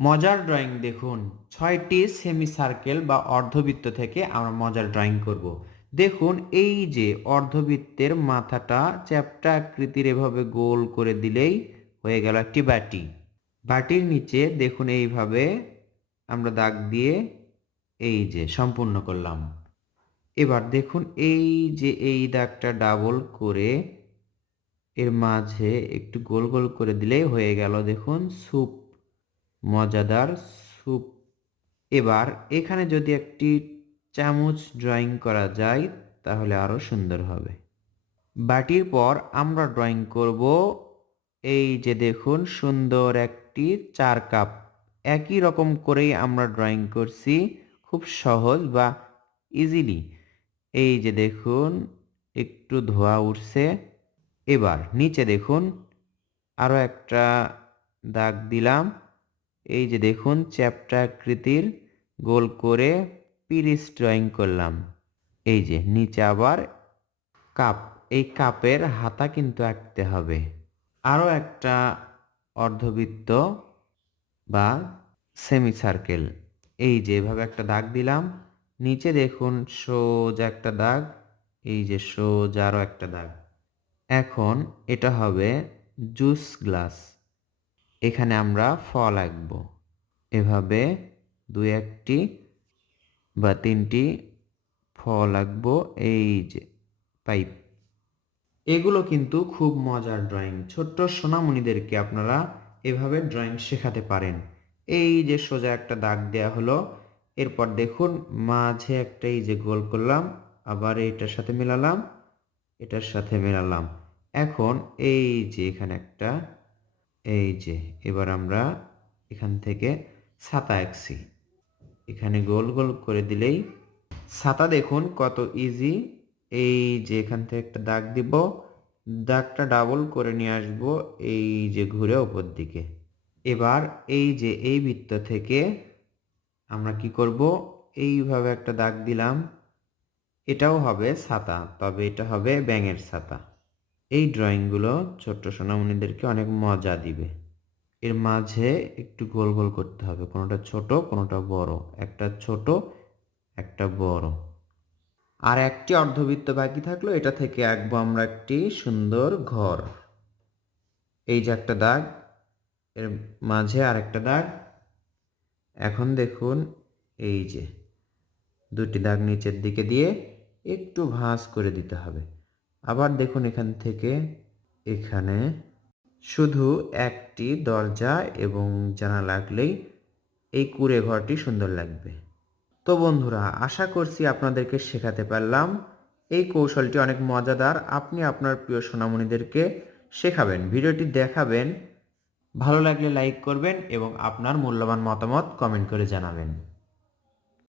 মজার ড্রয়িং দেখুন, ৬টি সেমি সার্কেল বা অর্ধবৃত্ত থেকে আমরা মজার ড্রয়িং করব। দেখুন এই যে অর্ধবৃত্তের মাথাটা চ্যাপ্টা আকৃতির এভাবে গোল করে দিলেই হয়ে গেল একটি বাটি। বাটির নিচে দেখুন এইভাবে আমরা দাগ দিয়ে এই যে সম্পূর্ণ করলাম। এবার দেখুন এই যে এই দাগটা ডাবল করে এর মাঝে একটু গোল গোল করে দিলেই হয়ে গেল দেখুন স্যুপ, মজাদার স্যুপ। এবার এখানে যদি একটি চামচ ড্রয়িং করা যায় তাহলে আরো সুন্দর হবে। বাটির পর আমরা ড্রয়িং করব এই যে দেখুন সুন্দর একটি ৪ কাপ। একই রকম করেই আমরা ড্রয়িং করছি, খুব সহজ বা ইজিলি। এই যে দেখুন একটু ধোঁয়া উঠছে। এবার নিচে দেখুন আরো একটা দাগ দিলাম। এই যে দেখুন চ্যাপ্টা আকৃতির গোল করে পিরিচ ড্রয়িং করলাম। এই যে নিচে আবার কাপ, এই কাপের হাতা কিন্তু আঁকতে হবে। আরও একটা অর্ধবৃত্ত বা সেমি সার্কেল, এই যে এভাবে একটা দাগ দিলাম। নিচে দেখুন সোজা একটা দাগ, এই যে সোজা আরও একটা দাগ। এখন এটা হবে জুস গ্লাস। এখানে আমরা ফল আঁকবো। এভাবে ২-১টি বা ৩টি ফল আঁকবো। এই যে পাইপ। এগুলো কিন্তু খুব মজার ড্রয়িং। ছোট্ট সোনামণিদেরকে আপনারা এভাবে ড্রয়িং শেখাতে পারেন। এই যে সোজা একটা দাগ দেয়া হলো। এরপর দেখুন মাঝে একটা এই যে গোল করলাম, আবার এটার সাথে মেলালাম, এটার সাথে মেলালাম। এখন এই যে এখানে একটা, এই যে এবার আমরা এখান থেকে ছাতা আঁকছি। এখানে গোল গোল করে দিলেই ছাতা দেখুন কত ইজি। এই যে এখান থেকে একটা দাগ দিব, দাগটা ডাবল করে নিয়ে আসব এই যে ঘুরে উপর দিকে। এবার এই যে এই বৃত্ত থেকে আমরা কি করব, এইভাবে একটা দাগ দিলাম। এটাও হবে ছাতা, তবে এটা হবে ব্যাঙের ছাতা। এই ড্রয়িংগুলো ছোট্ট সোনামণিদেরকে অনেক মজা দিবে। এর মাঝে একটু গোল গোল করতে হবে, কোনোটা ছোট কোনোটা বড়, একটা ছোট একটা বড়। আর একটি অর্ধবৃত্ত বাকি থাকলো, এটা থেকে আঁকবো আমরা একটি সুন্দর ঘর। এই যে একটা দাগ, এর মাঝে আর একটা দাগ। এখন দেখুন এই যে দুটি দাগ নিচের দিকে দিয়ে একটু ভাঁজ করে দিতে হবে। আবার দেখুন এখান থেকে এখানে শুধু একটি দরজা এবং জানালা লাগলেই এই কুঁড়ে ঘরটি সুন্দর লাগবে। তো বন্ধুরা, আশা করছি আপনাদেরকে শেখাতে পারলাম। এই কৌশলটি অনেক মজাদার। আপনি আপনার প্রিয় সোনামণিদেরকে শেখাবেন, ভিডিওটি দেখাবেন। ভালো লাগলে লাইক করবেন এবং আপনার মূল্যবান মতামত কমেন্ট করে জানাবেন।